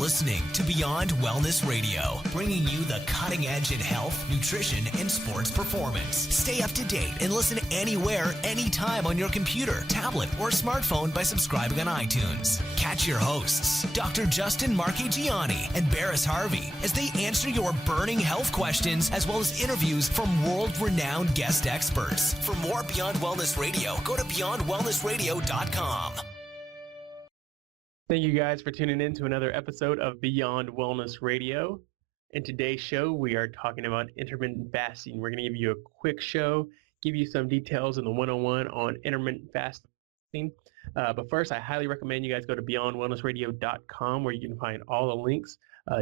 listening to Beyond Wellness Radio, bringing you the cutting edge in health, nutrition, and sports performance. Stay up to date and listen anywhere, anytime on your computer, tablet, or smartphone by subscribing on iTunes. Catch your hosts, Dr. Justin Marchegiani and Barris Harvey, as they answer your burning health questions, as well as interviews from world-renowned guest experts. For more Beyond Wellness Radio, go to beyondwellnessradio.com. Thank you guys for tuning in to another episode of Beyond Wellness Radio. In today's show, we are talking about intermittent fasting. We're going to give you a quick show, give you some details in the 101 on intermittent fasting. But first, I highly recommend you guys go to beyondwellnessradio.com where you can find all the links.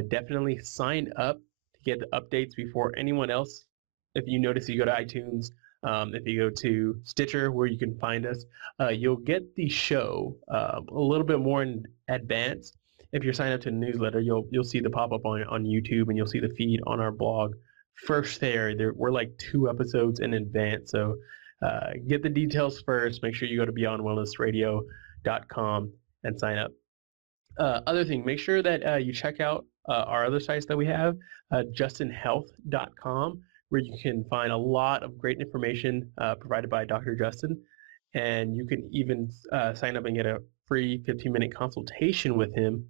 Definitely sign up to get the updates before anyone else. If you notice, you go to iTunes. If you go to Stitcher, where you can find us, you'll get the show a little bit more in advance. If you're signed up to the newsletter, you'll see the pop-up on YouTube, and you'll see the feed on our blog first there. We're like 2 episodes in advance, so get the details first. Make sure you go to beyondwellnessradio.com and sign up. Other thing, make sure that you check out our other sites that we have, justinhealth.com, where you can find a lot of great information provided by Dr. Justin. And you can even sign up and get a free 15-minute consultation with him.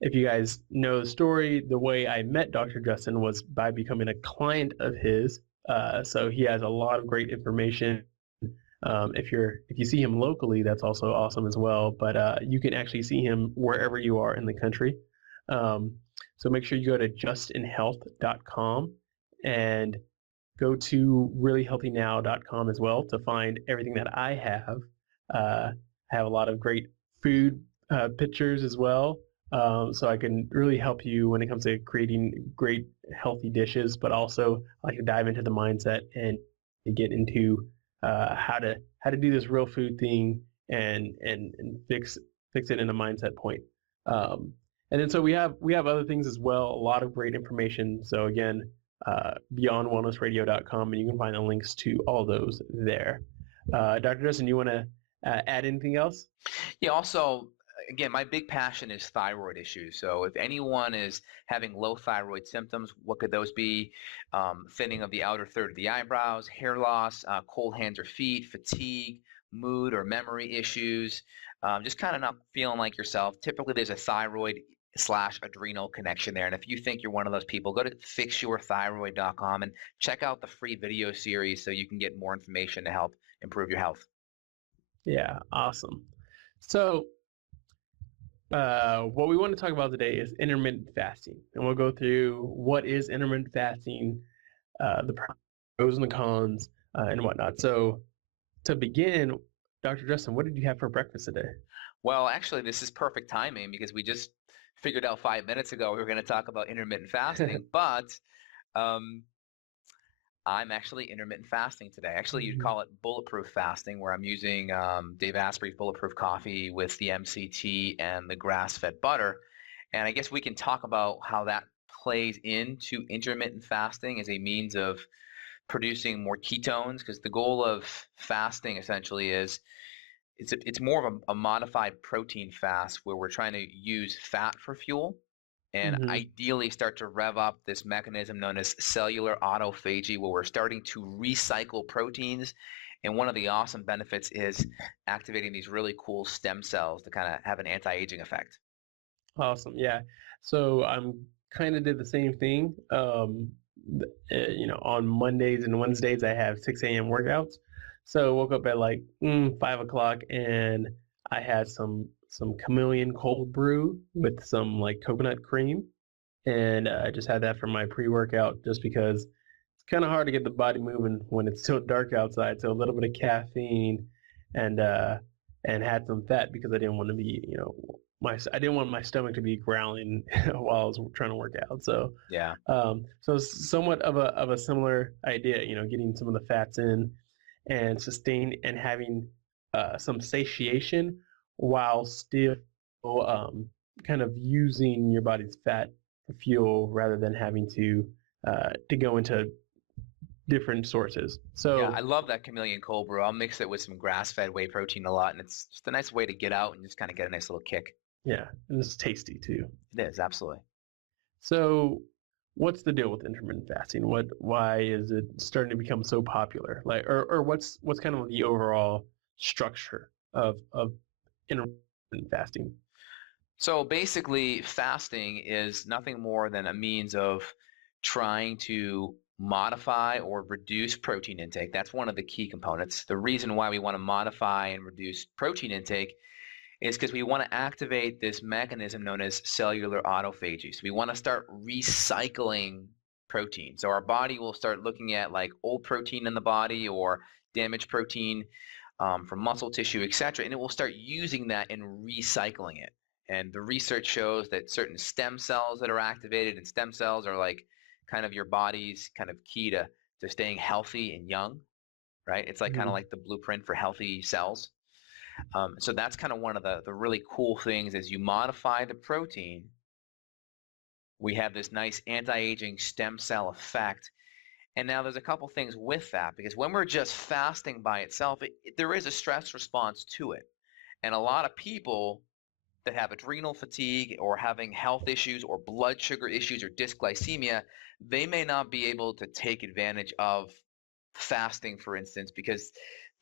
If you guys know the story, the way I met Dr. Justin was by becoming a client of his. So he has a lot of great information. If you see him locally, that's also awesome as well. But you can actually see him wherever you are in the country. So make sure you go to justinhealth.com and go to reallyhealthynow.com as well to find everything that I have. I have a lot of great food pictures as well, so I can really help you when it comes to creating great healthy dishes, but also I like to dive into the mindset and to get into how to do this real food thing and fix it in a mindset point. And then so we have other things as well, a lot of great information. So again, beyondwellnessradio.com, and you can find the links to all those there. Dr. Justin, you want to add anything else? Yeah, also, again, my big passion is thyroid issues. So if anyone is having low thyroid symptoms, what could those be? Thinning of the outer third of the eyebrows, hair loss, cold hands or feet, fatigue, mood or memory issues, just kind of not feeling like yourself. Typically, there's a thyroid/adrenal connection there. And if you think you're one of those people, go to fixyourthyroid.com and check out the free video series so you can get more information to help improve your health. Yeah, awesome. So what we want to talk about today is intermittent fasting. And we'll go through what is intermittent fasting, the pros and the cons, and whatnot. So to begin, Dr. Justin, what did you have for breakfast today? Well, actually, this is perfect timing because we just figured out 5 minutes ago we were going to talk about intermittent fasting, but I'm actually intermittent fasting today. Actually, you'd call it bulletproof fasting, where I'm using Dave Asprey's Bulletproof Coffee with the MCT and the grass-fed butter. And I guess we can talk about how that plays into intermittent fasting as a means of producing more ketones, because the goal of fasting essentially is it's more of a modified protein fast where we're trying to use fat for fuel and ideally start to rev up this mechanism known as cellular autophagy, where we're starting to recycle proteins. And one of the awesome benefits is activating these really cool stem cells to kind of have an anti-aging effect. Awesome. Yeah. So I'm kind of did the same thing. On Mondays and Wednesdays, I have 6 a.m. workouts. So woke up at like 5 o'clock and I had some chameleon cold brew with some like coconut cream. And I just had that for my pre-workout just because it's kind of hard to get the body moving when it's so dark outside. So a little bit of caffeine and had some fat because I didn't want to be, I didn't want my stomach to be growling while I was trying to work out. So yeah. So somewhat of a similar idea, getting some of the fats in and sustain and having some satiation while still kind of using your body's fat for fuel rather than having to go into different sources. So yeah, I love that chameleon cold brew. I'll mix it with some grass-fed whey protein a lot, and it's just a nice way to get out and just kind of get a nice little kick. Yeah, and it's tasty too. It is, absolutely. So, what's the deal with intermittent fasting? Why is it starting to become so popular? Like, or what's kind of the overall structure of intermittent fasting? So basically, fasting is nothing more than a means of trying to modify or reduce protein intake. That's one of the key components. The reason why we want to modify and reduce protein intake is because we want to activate this mechanism known as cellular autophagy. So we want to start recycling protein. So our body will start looking at like old protein in the body or damaged protein from muscle tissue, etc., and it will start using that and recycling it. And the research shows that certain stem cells that are activated, and stem cells are like kind of your body's kind of key to staying healthy and young, right? It's like kind of Mhm. like the blueprint for healthy cells. So that's kind of one of the really cool things is you modify the protein, we have this nice anti-aging stem cell effect. And now there's a couple things with that because when we're just fasting by itself, there is a stress response to it. And a lot of people that have adrenal fatigue or having health issues or blood sugar issues or dysglycemia, they may not be able to take advantage of fasting, for instance, because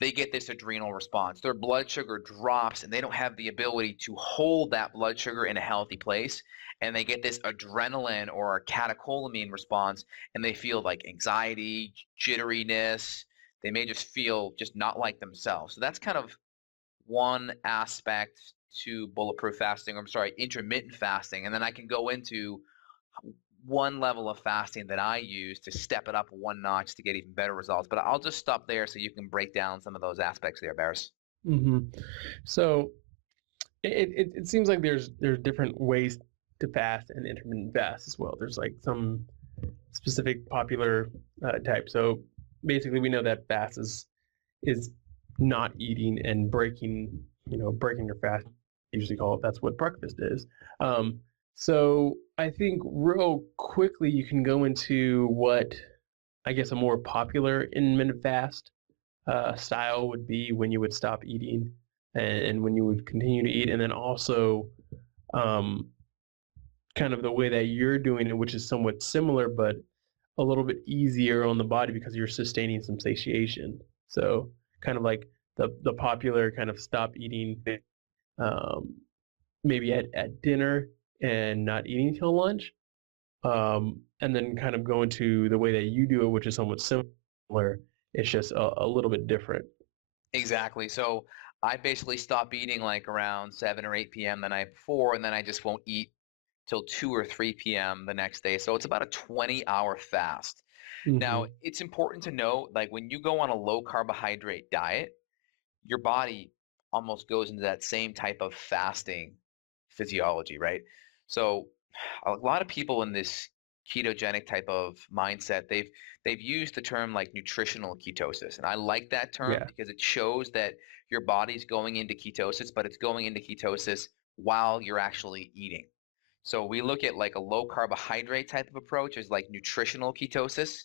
they get this adrenal response. Their blood sugar drops and they don't have the ability to hold that blood sugar in a healthy place. And they get this adrenaline or catecholamine response and they feel like anxiety, jitteriness. They may just feel just not like themselves. So that's kind of one aspect to bulletproof fasting, or I'm sorry, intermittent fasting. And then I can go into one level of fasting that I use to step it up one notch to get even better results. But I'll just stop there so you can break down some of those aspects there, Barris. Hmm. So it seems like there's different ways to fast and intermittent fast as well. There's like some specific popular type. So basically, we know that fast is not eating and breaking, breaking your fast. Usually call it that's what breakfast is. Um, so I think real quickly you can go into what I guess a more popular intermittent fast style would be when you would stop eating and when you would continue to eat, and then also um, kind of the way that you're doing it, which is somewhat similar, but a little bit easier on the body because you're sustaining some satiation. So kind of like the popular kind of stop eating um, maybe at dinner and not eating till lunch. And then kind of go into the way that you do it, which is somewhat similar. It's just a little bit different. Exactly. So I basically stop eating like around 7 or 8 p.m. the night before, and then I just won't eat till 2 or 3 p.m. the next day. So it's about a 20-hour fast. Now, Hmm. it's important to know, like when you go on a low carbohydrate diet, your body almost goes into that same type of fasting physiology, right? So a lot of people in this ketogenic type of mindset, they've used the term like nutritional ketosis. And I like that term Yeah. because it shows that your body's going into ketosis, but it's going into ketosis while you're actually eating. So we look at like a low carbohydrate type of approach as like nutritional ketosis.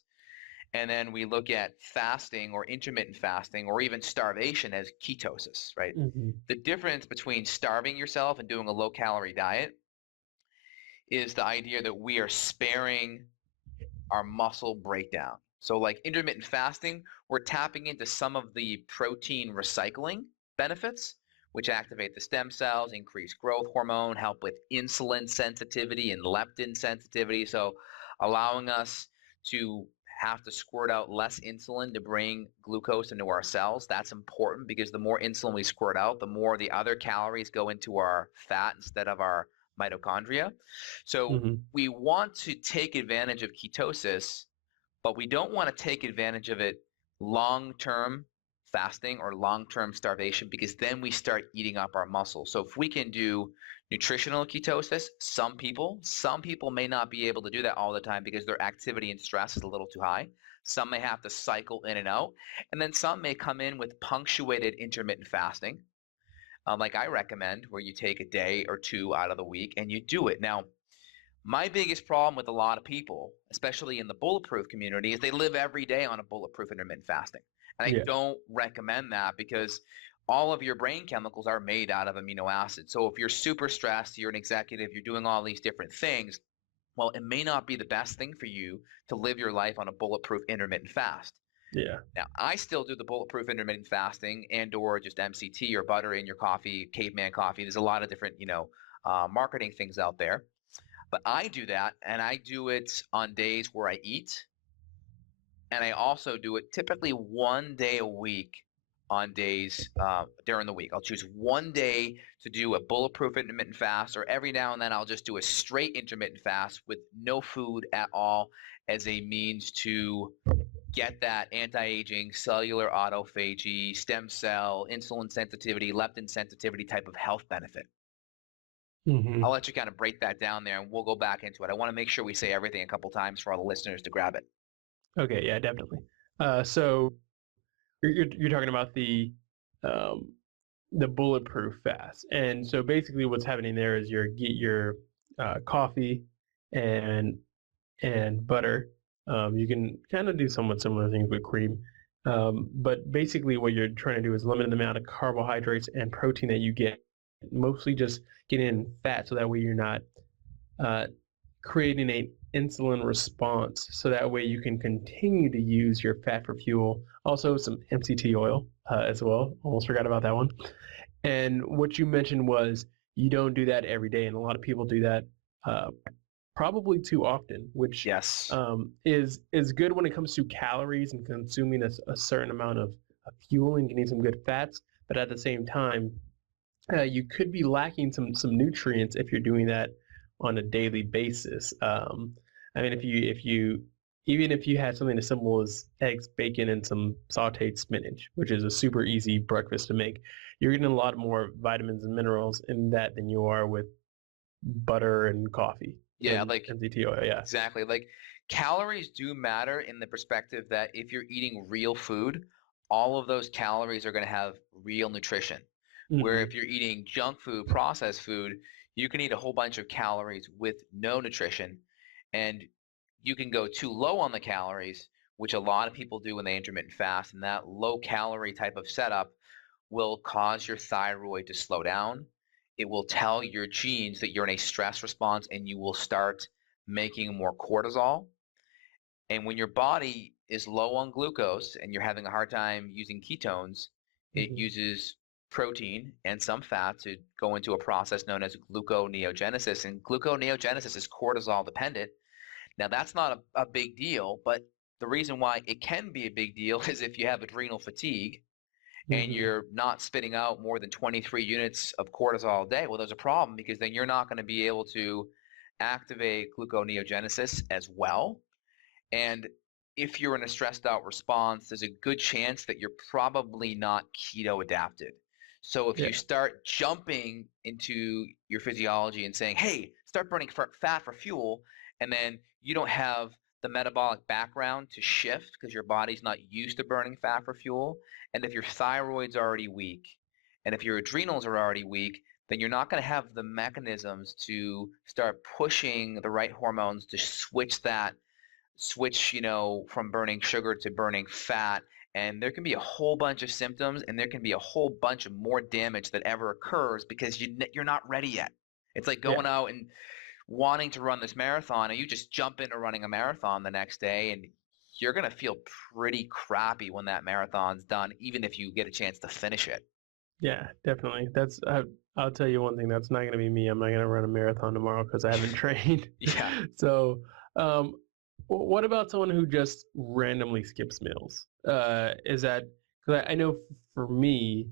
And then we look at fasting or intermittent fasting or even starvation as ketosis, right? Hmm. The difference between starving yourself and doing a low calorie diet is the idea that we are sparing our muscle breakdown. So, like intermittent fasting, we're tapping into some of the protein recycling benefits, which activate the stem cells, increase growth hormone, help with insulin sensitivity and leptin sensitivity. So, allowing us to have to squirt out less insulin to bring glucose into our cells. That's important because the more insulin we squirt out, the more the other calories go into our fat instead of our mitochondria. So Hmm. we want to take advantage of ketosis, but we don't want to take advantage of it long-term fasting or long-term starvation because then we start eating up our muscle. So if we can do nutritional ketosis, some people may not be able to do that all the time because their activity and stress is a little too high. Some may have to cycle in and out, and then some may come in with punctuated intermittent fasting, like I recommend, where you take a day or two out of the week and you do it. Now, my biggest problem with a lot of people, especially in the bulletproof community, is they live every day on a bulletproof intermittent fasting. And I Yeah. don't recommend that because all of your brain chemicals are made out of amino acids. So if you're super stressed, you're an executive, you're doing all these different things, well, it may not be the best thing for you to live your life on a bulletproof intermittent fast. Yeah. Now, I still do the bulletproof intermittent fasting and or just MCT or butter in your coffee, caveman coffee. There's a lot of different, marketing things out there. But I do that, and I do it on days where I eat. And I also do it typically one day a week on days during the week. I'll choose one day to do a bulletproof intermittent fast, or every now and then I'll just do a straight intermittent fast with no food at all as a means to get that anti-aging, cellular autophagy, stem cell, insulin sensitivity, leptin sensitivity type of health benefit. Mm-hmm. I'll let you kind of break that down there, and we'll go back into it. I want to make sure we say everything a couple times for all the listeners to grab it. Okay. Yeah, definitely. So you're talking about the bulletproof fast, and so basically what's happening there is you get your coffee and butter. You can kind of do somewhat similar things with cream, but basically what you're trying to do is limit the amount of carbohydrates and protein that you get. Mostly just getting in fat, so that way you're not creating an insulin response, so that way you can continue to use your fat for fuel. Also some MCT oil as well. Almost forgot about that one. And what you mentioned was you don't do that every day, and a lot of people do that probably too often, which Yes. is good when it comes to calories and consuming a certain amount of fuel and getting some good fats. But at the same time, you could be lacking some nutrients if you're doing that on a daily basis. I mean, even if you had something as simple as eggs, bacon, and some sautéed spinach, which is a super easy breakfast to make, you're getting a lot more vitamins and minerals in that than you are with butter and coffee. Yeah, and like MCT oil. Yeah. exactly. Like calories do matter in the perspective that if you're eating real food, all of those calories are going to have real nutrition. Where Mm-hmm. if you're eating junk food, processed food, you can eat a whole bunch of calories with no nutrition, and you can go too low on the calories, which a lot of people do when they intermittent fast, and that low calorie type of setup will cause your thyroid to slow down. It will tell your genes that you're in a stress response, and you will start making more cortisol. And when your body is low on glucose and you're having a hard time using ketones, it Mm-hmm. uses protein and some fat to go into a process known as gluconeogenesis. And gluconeogenesis is cortisol dependent. Now, that's not a big deal, but the reason why it can be a big deal is if you have adrenal fatigue and Mm-hmm. you're not spitting out more than 23 units of cortisol a day. Well, there's a problem, because then you're not going to be able to activate gluconeogenesis as well. And if you're in a stressed out response, there's a good chance that you're probably not keto adapted. So if Yeah. you start jumping into your physiology and saying, hey, start burning fat for fuel, and then you don't have the metabolic background to shift because your body's not used to burning fat for fuel, and if your thyroid's already weak, and if your adrenals are already weak, then you're not going to have the mechanisms to start pushing the right hormones to switch, from burning sugar to burning fat. And there can be a whole bunch of symptoms, and there can be a whole bunch of more damage that ever occurs because you're not ready yet. It's like Yeah. going out and wanting to run this marathon, and you just jump into running a marathon the next day, and you're going to feel pretty crappy when that marathon's done, even if you get a chance to finish it. Yeah, definitely. I'll tell you one thing. That's not going to be me. I'm not going to run a marathon tomorrow because I haven't trained. Yeah. So, what about someone who just randomly skips meals? Is that because I know for me,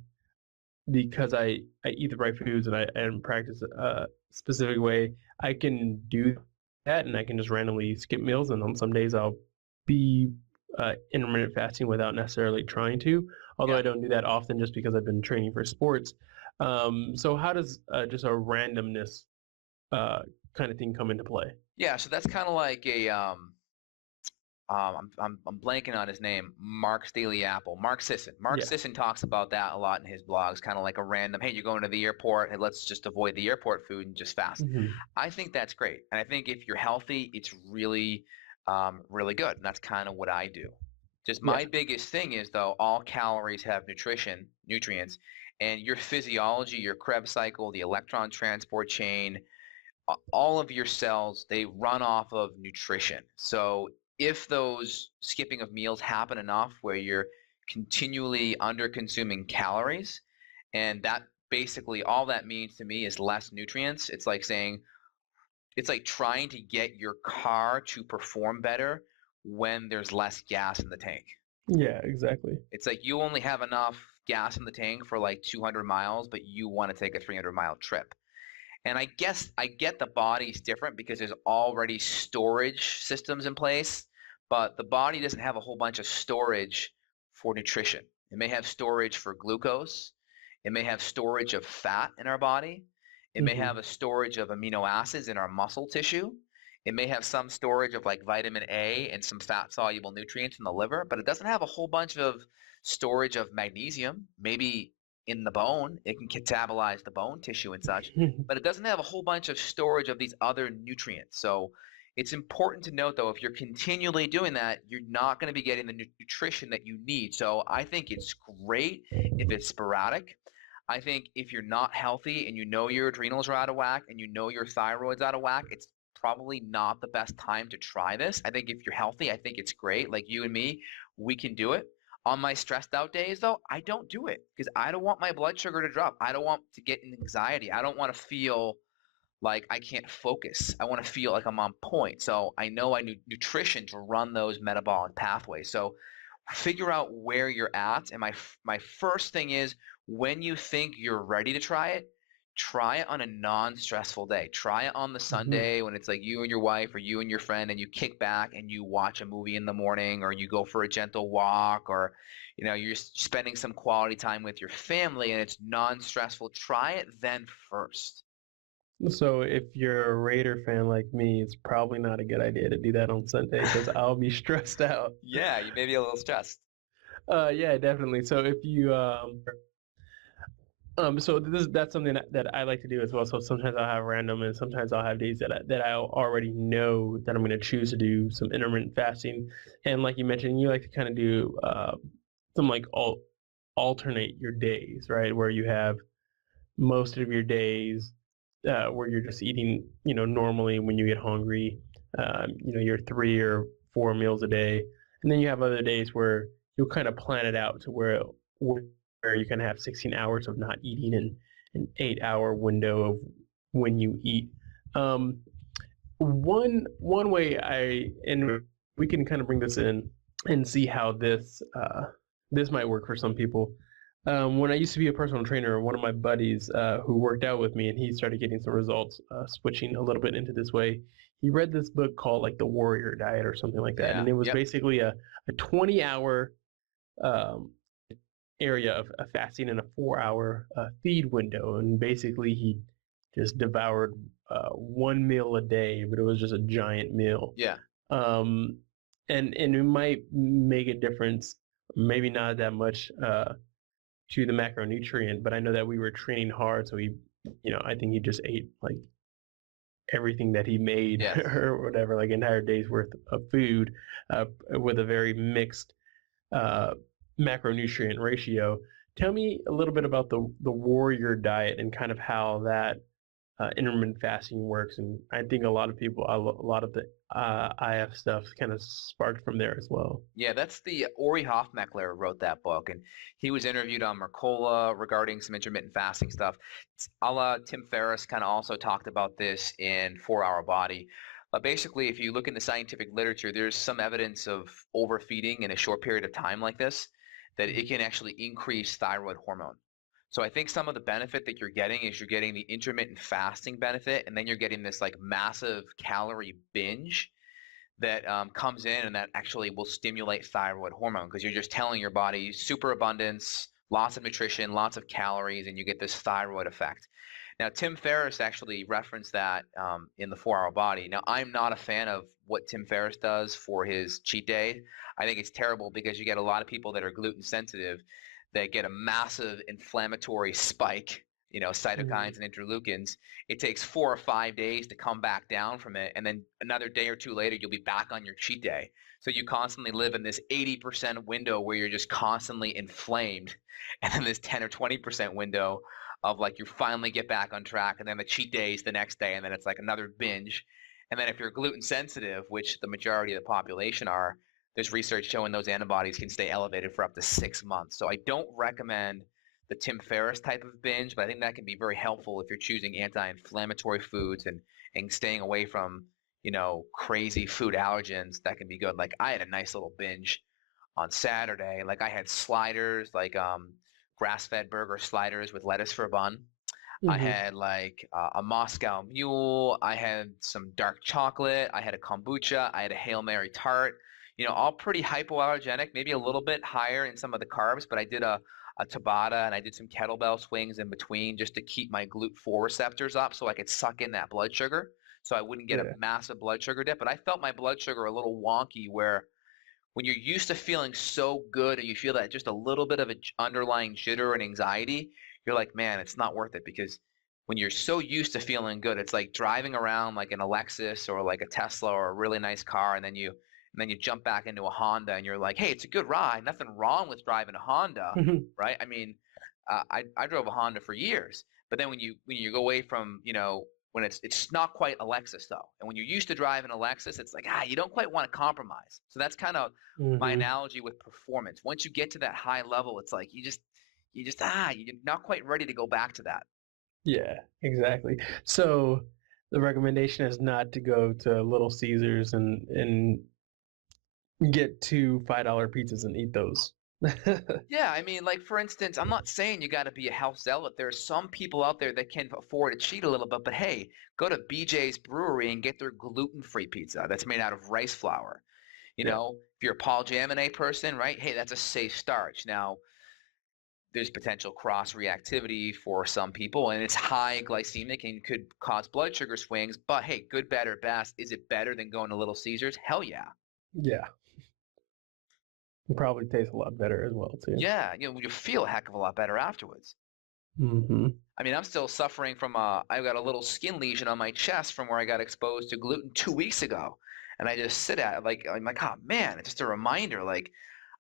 because I eat the right foods and I practice a specific way, I can do that and I can just randomly skip meals. And on some days I'll be intermittent fasting without necessarily trying to, although Yeah. I don't do that often just because I've been training for sports. So how does just a randomness kind of thing come into play? Yeah, so that's kind of like I'm blanking on his name, Mark Staley Apple, Mark Sisson. Mark Yeah. Sisson talks about that a lot in his blogs, kind of like a random, hey, you're going to the airport, and let's just avoid the airport food and just fast. Mm-hmm. I think that's great. And I think if you're healthy, it's really, really good. And that's kind of what I do. Just Yeah. my biggest thing is, though, all calories have nutrients, and your physiology, your Krebs cycle, the electron transport chain, all of your cells, they run off of nutrition. So if those skipping of meals happen enough where you're continually under consuming calories, and that basically all that means to me is less nutrients. It's like saying, it's like trying to get your car to perform better when there's less gas in the tank. Yeah, exactly. It's like you only have enough gas in the tank for like 200 miles, but you want to take a 300-mile trip. And I guess I get the body's different because there's already storage systems in place, but the body doesn't have a whole bunch of storage for nutrition. It may have storage for glucose. It may have storage of fat in our body. It may have a storage of amino acids in our muscle tissue. It may have some storage of like vitamin A and some fat soluble nutrients in the liver, but it doesn't have a whole bunch of storage of magnesium. Maybe in the bone, it can catabolize the bone tissue and such, but it doesn't have a whole bunch of storage of these other nutrients. So it's important to note, though, if you're continually doing that, you're not going to be getting the nutrition that you need. So I think it's great if it's sporadic. I think if you're not healthy and you know your adrenals are out of whack and you know your thyroid's out of whack, it's probably not the best time to try this. I think if you're healthy, I think it's great. Like you and me, we can do it. On my stressed out days, though, I don't do it because I don't want my blood sugar to drop. I don't want to get anxiety. I don't want to feel like I can't focus. I want to feel like I'm on point. So I know I need nutrition to run those metabolic pathways. So figure out where you're at. And my first thing is, when you think you're ready to try it on a non-stressful day. Try it on the Sunday when it's like you and your wife or you and your friend and you kick back and you watch a movie in the morning, or you go for a gentle walk, or you're spending some quality time with your family and it's non-stressful. Try it then first. So if you're a Raider fan like me, it's probably not a good idea to do that on Sunday because I'll be stressed out. Yeah, you may be a little stressed. Yeah, definitely. So if you so that's something that I like to do as well. So sometimes I'll have random, and sometimes I'll have days that I already know that I'm going to choose to do some intermittent fasting. And like you mentioned, you like to kind of do some like alternate your days, right? Where you have most of your days where you're just eating, normally when you get hungry, your 3 or 4 meals a day, and then you have other days where you'll kind of plan it out to where you can have 16 hours of not eating and an 8-hour window of when you eat. One way and we can kind of bring this in and see how this might work for some people. When I used to be a personal trainer, one of my buddies who worked out with me, and he started getting some results switching a little bit into this way. He read this book called like The Warrior Diet or something like that, and it was basically a 20-hour area of fasting and a 4-hour feed window, and basically he just devoured 1 meal a day, but it was just a giant meal. Yeah. And it might make a difference, maybe not that much to the macronutrient, but I know that we were training hard, so I think he just ate like everything that he made or whatever, like entire day's worth of food with a very mixed macronutrient ratio. Tell me a little bit about the warrior diet and kind of how that intermittent fasting works. And I think a lot of the IF stuff kind of sparked from there as well. Yeah, that's the Ori Hofmeckler wrote that book, and he was interviewed on Mercola regarding some intermittent fasting stuff. A la Tim Ferriss kind of also talked about this in 4-Hour Body. But basically, if you look in the scientific literature, there's some evidence of overfeeding in a short period of time like this, that it can actually increase thyroid hormone. So I think some of the benefit that you're getting is you're getting the intermittent fasting benefit, and then you're getting this like massive calorie binge that comes in, and that actually will stimulate thyroid hormone because you're just telling your body superabundance, lots of nutrition, lots of calories, and you get this thyroid effect. Now, Tim Ferriss actually referenced that in the 4-Hour Body. Now, I'm not a fan of what Tim Ferriss does for his cheat day. I think it's terrible because you get a lot of people that are gluten sensitive that get a massive inflammatory spike, cytokines and interleukins. It takes 4 or 5 days to come back down from it, and then another day or two later, you'll be back on your cheat day. So you constantly live in this 80% window where you're just constantly inflamed, and then this 10 or 20% window of like you finally get back on track, and then the cheat days the next day, and then it's like another binge. And then if you're gluten sensitive, which the majority of the population are, there's research showing those antibodies can stay elevated for up to 6 months. So I don't recommend the Tim Ferriss type of binge, but I think that can be very helpful if you're choosing anti-inflammatory foods and staying away from, crazy food allergens. That can be good. Like I had a nice little binge on Saturday. Like I had sliders, like grass-fed burger sliders with lettuce for a bun. I Mm-hmm. had like a Moscow Mule. I had some dark chocolate. I had a kombucha. I had a Hail Mary tart. All pretty hypoallergenic, maybe a little bit higher in some of the carbs, but I did a Tabata and I did some kettlebell swings in between just to keep my GLUT4 receptors up so I could suck in that blood sugar so I wouldn't get a Yeah. massive blood sugar dip. But I felt my blood sugar a little wonky where when you're used to feeling so good and you feel that just a little bit of an underlying jitter and anxiety, you're like, man, it's not worth it, because when you're so used to feeling good, it's like driving around like an Lexus or like a Tesla or a really nice car, and then you jump back into a Honda and you're like, hey, it's a good ride. Nothing wrong with driving a Honda, right? I mean, I drove a Honda for years, but then when you go away from, when it's not quite a Lexus though, and when you're used to driving a Lexus, it's like you don't quite want to compromise. So that's kind of my Mm-hmm. analogy with performance. Once you get to that high level, it's like you're not quite ready to go back to that. Yeah, exactly. So the recommendation is not to go to Little Caesars and get two $5 pizzas and eat those. Yeah, I mean, like for instance, I'm not saying you got to be a health zealot. There are some people out there that can afford to cheat a little bit, but hey, go to BJ's Brewery and get their gluten-free pizza that's made out of rice flour. Yeah. If you're a Paul Jaminet person, right? Hey, that's a safe starch. Now, there's potential cross reactivity for some people, and it's high glycemic and could cause blood sugar swings. But hey, good, better, best. Is it better than going to Little Caesars? Hell yeah. Yeah. It probably tastes a lot better as well too. Yeah, you feel a heck of a lot better afterwards. Mm-hmm. I mean, I'm still suffering from I've got a little skin lesion on my chest from where I got exposed to gluten 2 weeks ago. And I just sit at it like, I'm like, oh man, it's just a reminder. Like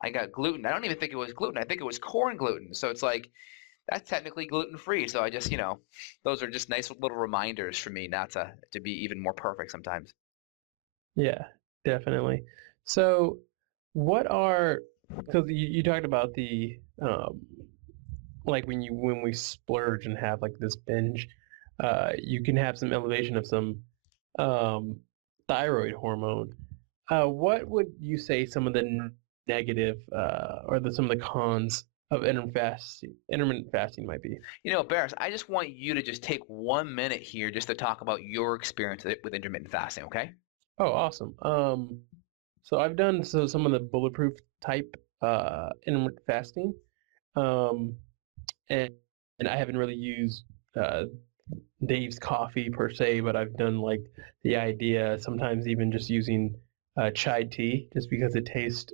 I got gluten. I don't even think it was gluten. I think it was corn gluten. So it's like, that's technically gluten free. So I just, those are just nice little reminders for me not to be even more perfect sometimes. Yeah, definitely. So what are, because you talked about the like when we splurge and have like this binge, you can have some elevation of some um, thyroid hormone. What would you say some of the negative or some of the cons of intermittent fasting might be? Barris, I just want you to just take 1 minute here just to talk about your experience with intermittent fasting, okay? Oh, awesome. So I've done some of the bulletproof type intermittent fasting, um, and I haven't really used uh, Dave's coffee per se, but I've done like the idea sometimes even just using chai tea just because it tastes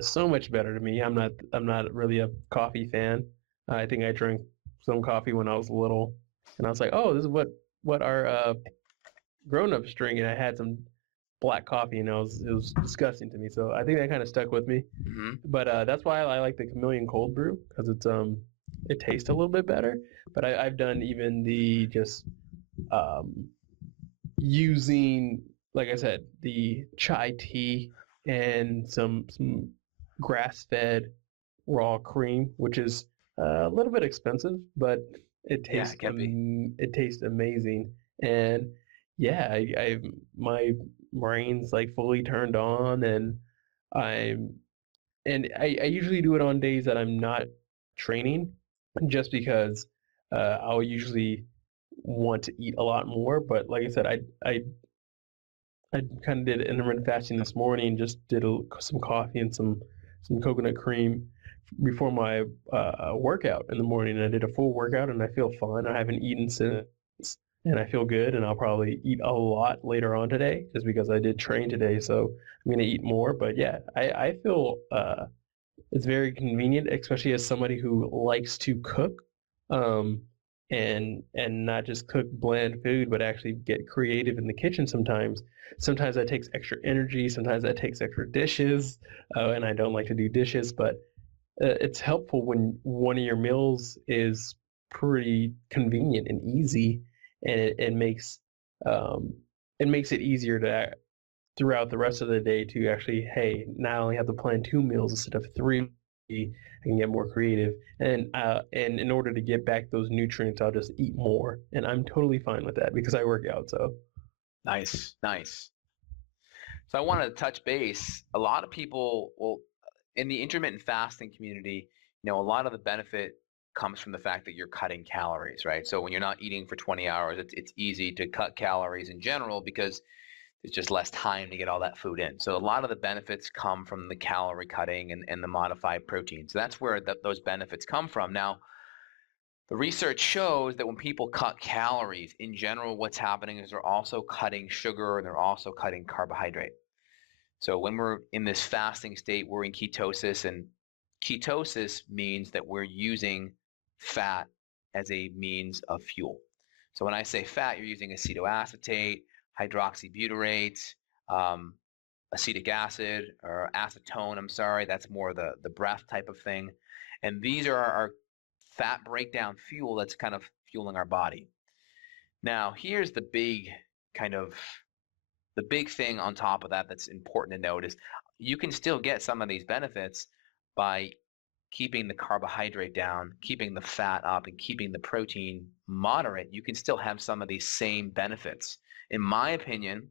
so much better to me. I'm not really a coffee fan. I think I drank some coffee when I was little, and I was like, oh, this is what our grown-ups drink, and I had some black coffee, and it was disgusting to me. So I think that kind of stuck with me. Mm-hmm. But that's why I like the chameleon cold brew because it tastes a little bit better. But I've done even the just um, using, like I said, the chai tea and some grass-fed raw cream, which is a little bit expensive, but Yeah, it can be. it tastes amazing. And yeah, I my brain's like fully turned on, and I'm I usually do it on days that I'm not training, just because I'll usually want to eat a lot more. But like I said, I kind of did intermittent fasting this morning. Just did some coffee and some coconut cream before my workout in the morning. I did a full workout and I feel fine. I haven't eaten since, and I feel good. And I'll probably eat a lot later on today, just because I did train today. So I'm gonna eat more. But yeah, I feel it's very convenient, especially as somebody who likes to cook. Um, and not just cook bland food, but actually get creative in the kitchen sometimes. Sometimes that takes extra energy. Sometimes that takes extra dishes. And I don't like to do dishes, but it's helpful when one of your meals is pretty convenient and easy, and um, it makes it easier to throughout the rest of the day to actually, hey, now I only have to plan 2 meals instead of 3. I can get more creative, and in order to get back those nutrients, I'll just eat more, and I'm totally fine with that because I work out. So Nice, nice. So I wanted to touch base. A lot of people, well, in the intermittent fasting community, a lot of the benefit comes from the fact that you're cutting calories, right? So when you're not eating for 20 hours, it's easy to cut calories in general because there's just less time to get all that food in. So a lot of the benefits come from the calorie cutting and the modified protein. So that's where those benefits come from. Now, the research shows that when people cut calories, in general, what's happening is they're also cutting sugar and they're also cutting carbohydrate. So when we're in this fasting state, we're in ketosis, and ketosis means that we're using fat as a means of fuel. So when I say fat, you're using acetoacetate, hydroxybutyrate, um, acetic acid, or acetone, I'm sorry, that's more the breath type of thing. And these are our fat breakdown fuel that's kind of fueling our body. Now, here's the big thing on top of that that's important to note is you can still get some of these benefits by keeping the carbohydrate down, keeping the fat up, and keeping the protein moderate. You can still have some of these same benefits. In my opinion,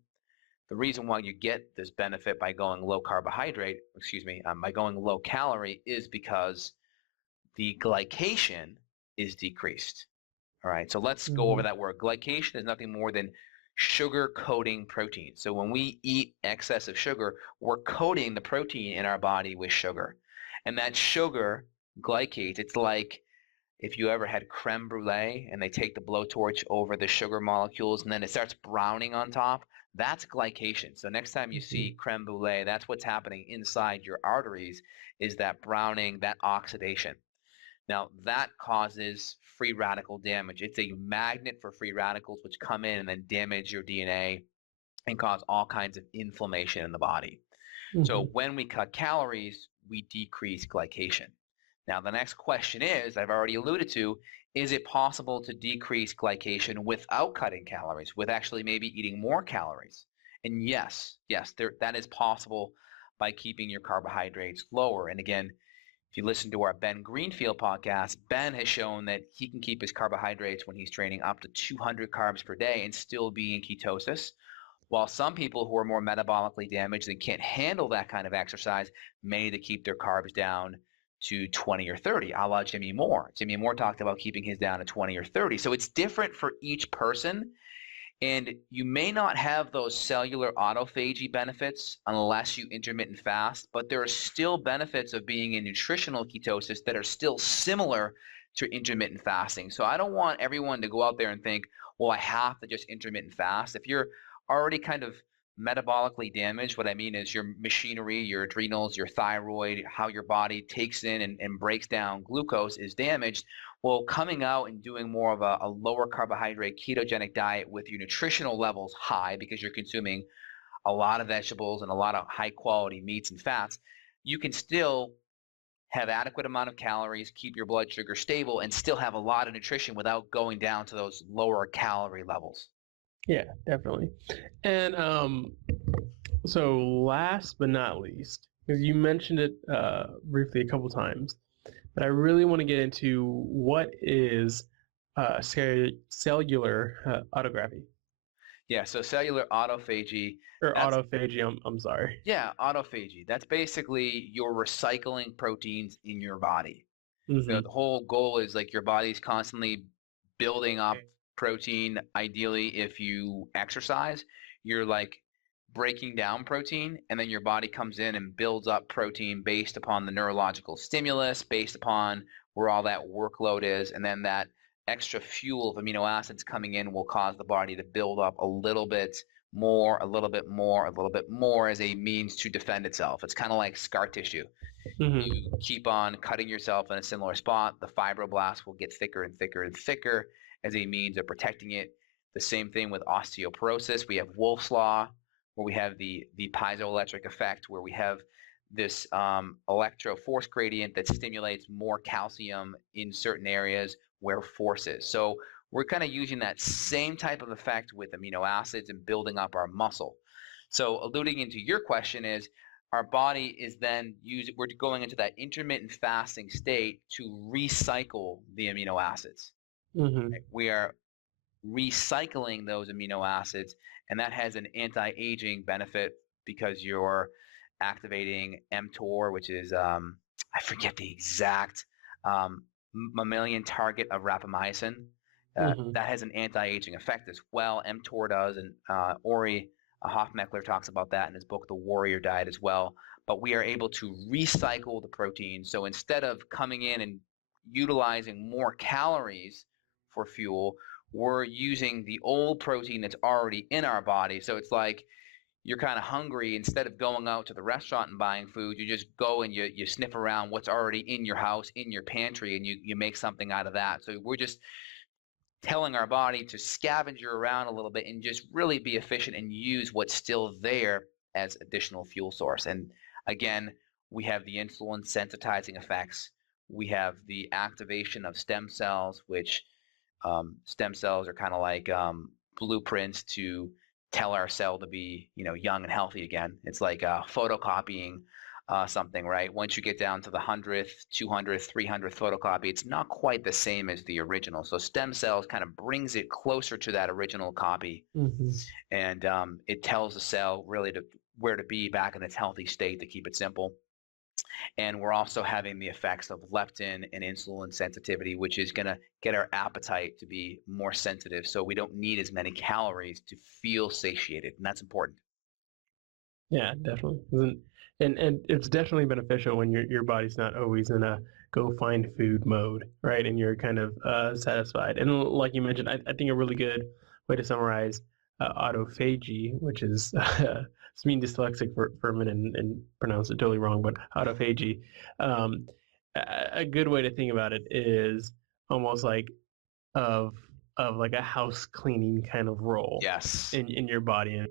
the reason why you get this benefit by going low calorie is because the glycation is decreased. All right, so let's go over that word. Glycation is nothing more than sugar coating protein. So when we eat excess of sugar, we're coating the protein in our body with sugar. And that sugar glycates. It's like if you ever had creme brulee and they take the blowtorch over the sugar molecules and then it starts browning on top, that's glycation. So next time you see creme brulee, that's what's happening inside your arteries, is that browning, that oxidation. Now, that causes free radical damage. It's a magnet for free radicals, which come in and then damage your DNA and cause all kinds of inflammation in the body. So when we cut calories, we decrease glycation. Now, the next question is, I've already alluded to, is it possible to decrease glycation without cutting calories, with actually maybe eating more calories? And yes, that is possible by keeping your carbohydrates lower. And again, if you listen to our Ben Greenfield podcast, Ben has shown that he can keep his carbohydrates when he's training up to 200 carbs per day and still be in ketosis. While some people who are more metabolically damaged and can't handle that kind of exercise may need to keep their carbs down to 20 or 30, a la Jimmy Moore. Jimmy Moore talked about keeping his down to 20 or 30. So it's different for each person. And you may not have those cellular autophagy benefits unless you intermittent fast, but there are still benefits of being in nutritional ketosis that are still similar to intermittent fasting. So I don't want everyone to go out there and think, well, I have to just intermittent fast. If you're already kind of metabolically damaged, what I mean is your machinery, your adrenals, your thyroid, how your body takes in and breaks down glucose is damaged. Well, coming out and doing more of a lower carbohydrate ketogenic diet with your nutritional levels high because you're consuming a lot of vegetables and a lot of high quality meats and fats, you can still have adequate amount of calories, keep your blood sugar stable, and still have a lot of nutrition without going down to those lower calorie levels. Yeah, definitely. And so last but not least, because you mentioned it briefly a couple times, but I really want to get into what is cellular autography. Yeah, so cellular autophagy. Or autophagy, I'm sorry. Yeah, autophagy. That's basically you're recycling proteins in your body. The whole goal is like your body's constantly building up protein. Ideally, if you exercise, you're like breaking down protein, and then your body comes in and builds up protein based upon the neurological stimulus, based upon where all that workload is, and then that extra fuel of amino acids coming in will cause the body to build up a little bit more, a little bit more, a little bit more as a means to defend itself. It's kind of like scar tissue. You keep on cutting yourself in a similar spot, the fibroblasts will get thicker and thicker and thicker, as a means of protecting it. The same thing with osteoporosis. We have Wolff's Law, where we have the piezoelectric effect, where we have this electro-force gradient that stimulates more calcium in certain areas where force is. So we're kind of using that same type of effect with amino acids and building up our muscle. So alluding into your question is, our body is then we're going into that intermittent fasting state to recycle the amino acids. Mm-hmm. We are recycling those amino acids, and that has an anti-aging benefit because you're activating mTOR, which is I forget the exact mammalian target of rapamycin. That has an anti-aging effect as well. mTOR does, and Ori Hofmeckler talks about that in his book, The Warrior Diet, as well. But we are able to recycle the protein. So instead of coming in and utilizing more calories for fuel, we're using the old protein that's already in our body. So it's like you're kind of hungry. Instead of going out to the restaurant and buying food, you just go and you sniff around what's already in your house, in your pantry, and you make something out of that. So we're just telling our body to scavenge around a little bit and just really be efficient and use what's still there as additional fuel source. And again, we have the insulin sensitizing effects. We have the activation of stem cells, which stem cells are kind of like blueprints to tell our cell to be, young and healthy again. It's like photocopying something, right? Once you get down to the 100th, 200th, 300th photocopy, it's not quite the same as the original. So stem cells kind of brings it closer to that original copy, and it tells the cell really where to be back in its healthy state, to keep it simple. And we're also having the effects of leptin and insulin sensitivity, which is going to get our appetite to be more sensitive, so we don't need as many calories to feel satiated, and that's important. Yeah, definitely. And it's definitely beneficial when your body's not always in a go find food mode, right? And you're kind of satisfied. And like you mentioned, I think a really good way to summarize autophagy, which is being dyslexic for a minute and pronounce it totally wrong, but autophagy. A good way to think about it is almost like of like a house cleaning kind of role. Yes. In your body,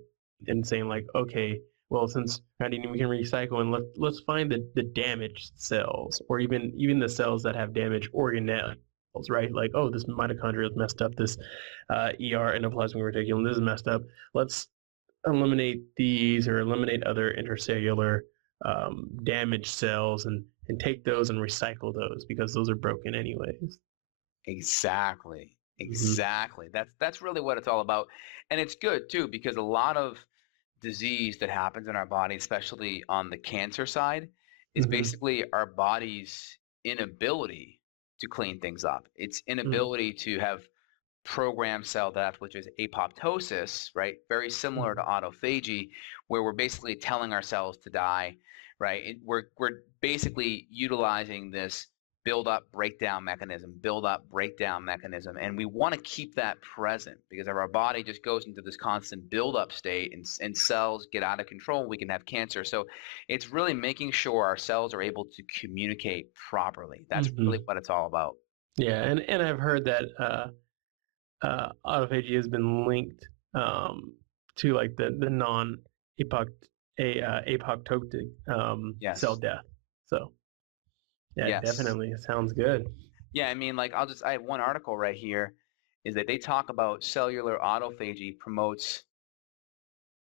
and saying like, okay, well, since we can recycle, and let's find the damaged cells, or even the cells that have damaged organelles, right? Like, oh, this mitochondria is messed up, this ER, endoplasmic reticulum, this is messed up. Let's eliminate these or eliminate other intercellular damaged cells and take those and recycle those, because those are broken anyways. Exactly. That's really what it's all about. And it's good too, because a lot of disease that happens in our body, especially on the cancer side, is basically our body's inability to clean things up. Its inability to have programmed cell death, which is apoptosis, right? Very similar to autophagy, where we're basically telling ourselves to die, right? We're basically utilizing this build up breakdown mechanism, and we want to keep that present, because if our body just goes into this constant build up state and cells get out of control, we can have cancer. So it's really making sure our cells are able to communicate properly. That's really what it's all about. Yeah, and I've heard that autophagy has been linked to like the non apoptotic cell death. So yeah, definitely. It sounds good. Yeah, I mean, like I have one article right here, is that they talk about cellular autophagy promotes,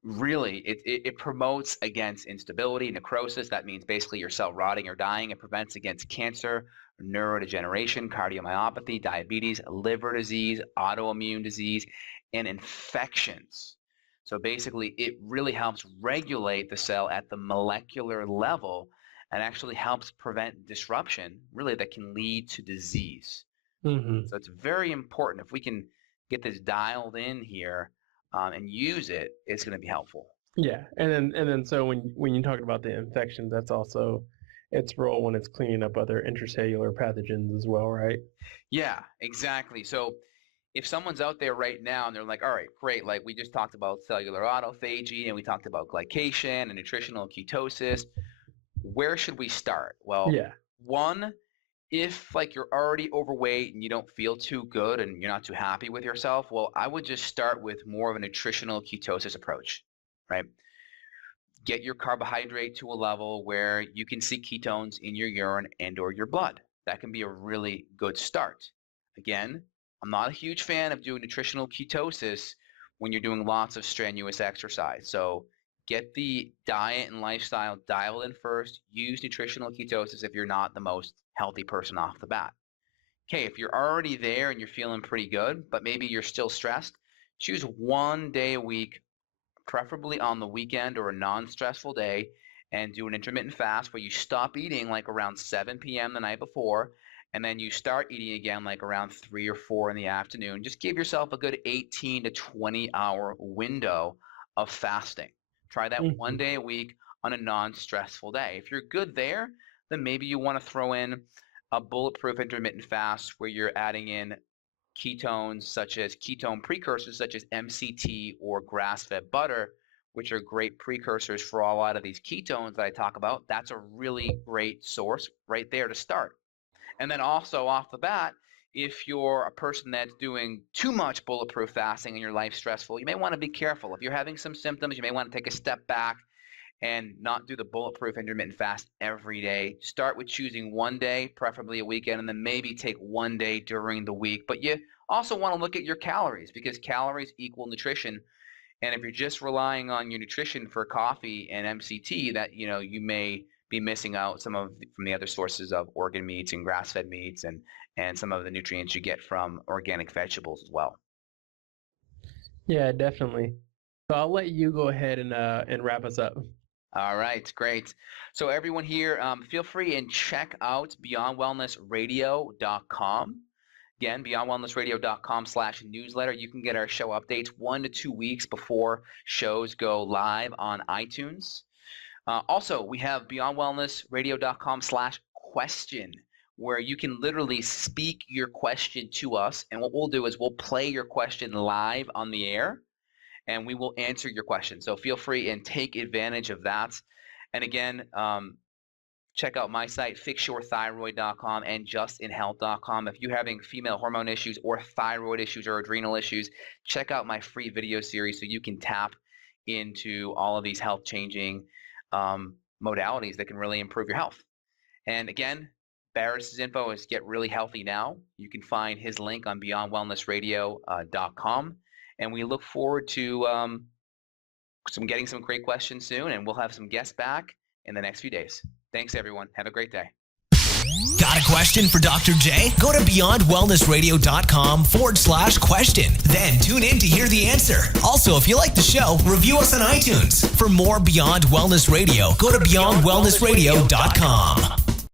really, it promotes against instability, necrosis. That means basically your cell rotting or dying. It prevents against cancer, neurodegeneration, cardiomyopathy, diabetes, liver disease, autoimmune disease, and infections. So basically, it really helps regulate the cell at the molecular level, and actually helps prevent disruption, really, that can lead to disease. So it's very important. If we can get this dialed in here and use it, it's going to be helpful. Yeah, and then so when you talk about the infection, that's also its role when it's cleaning up other intracellular pathogens as well, right? Yeah, exactly. So if someone's out there right now and they're like, all right, great, like we just talked about cellular autophagy and we talked about glycation and nutritional ketosis, where should we start? Well, one if like you're already overweight and you don't feel too good and you're not too happy with yourself, well, I would just start with more of a nutritional ketosis approach, right? Get your carbohydrate to a level where you can see ketones in your urine and or your blood. That can be a really good start. Again, I'm not a huge fan of doing nutritional ketosis when you're doing lots of strenuous exercise. So get the diet and lifestyle dialed in first. Use nutritional ketosis if you're not the most healthy person off the bat. Okay, if you're already there and you're feeling pretty good, but maybe you're still stressed, choose one day a week, preferably on the weekend or a non-stressful day, and do an intermittent fast where you stop eating like around 7 p.m. the night before, and then you start eating again like around 3 or 4 in the afternoon. Just give yourself a good 18 to 20 hour window of fasting. Try that one day a week on a non-stressful day. If you're good there, then maybe you want to throw in a bulletproof intermittent fast where you're adding in ketones such as ketone precursors such as MCT or grass-fed butter, which are great precursors for a lot of these ketones that I talk about. That's a really great source right there to start. And then also off the bat, if you're a person that's doing too much bulletproof fasting and your life's stressful, you may want to be careful. If you're having some symptoms, you may want to take a step back and not do the bulletproof intermittent fast every day. Start with choosing one day, preferably a weekend, and then maybe take one day during the week. But you also want to look at your calories because calories equal nutrition. And if you're just relying on your nutrition for coffee and MCT, that you may be missing out from the other sources of organ meats and grass-fed meats and some of the nutrients you get from organic vegetables as well. Yeah, definitely. So I'll let you go ahead and wrap us up. All right, great. So everyone here, feel free and check out beyondwellnessradio.com. Again, beyondwellnessradio.com/newsletter. You can get our show updates 1 to 2 weeks before shows go live on iTunes. Also, we have beyondwellnessradio.com/question, where you can literally speak your question to us. And what we'll do is we'll play your question live on the air, and we will answer your question. So feel free and take advantage of that. And again, check out my site, fixyourthyroid.com and justinhealth.com. If you're having female hormone issues or thyroid issues or adrenal issues, check out my free video series so you can tap into all of these health-changing modalities that can really improve your health. And again, Barris's info is Get Really Healthy Now. You can find his link on beyondwellnessradio.com. And we look forward to getting some great questions soon, and we'll have some guests back in the next few days. Thanks, everyone. Have a great day. Got a question for Dr. J? Go to beyondwellnessradio.com/question. Then tune in to hear the answer. Also, if you like the show, review us on iTunes. For more Beyond Wellness Radio, go to beyondwellnessradio.com.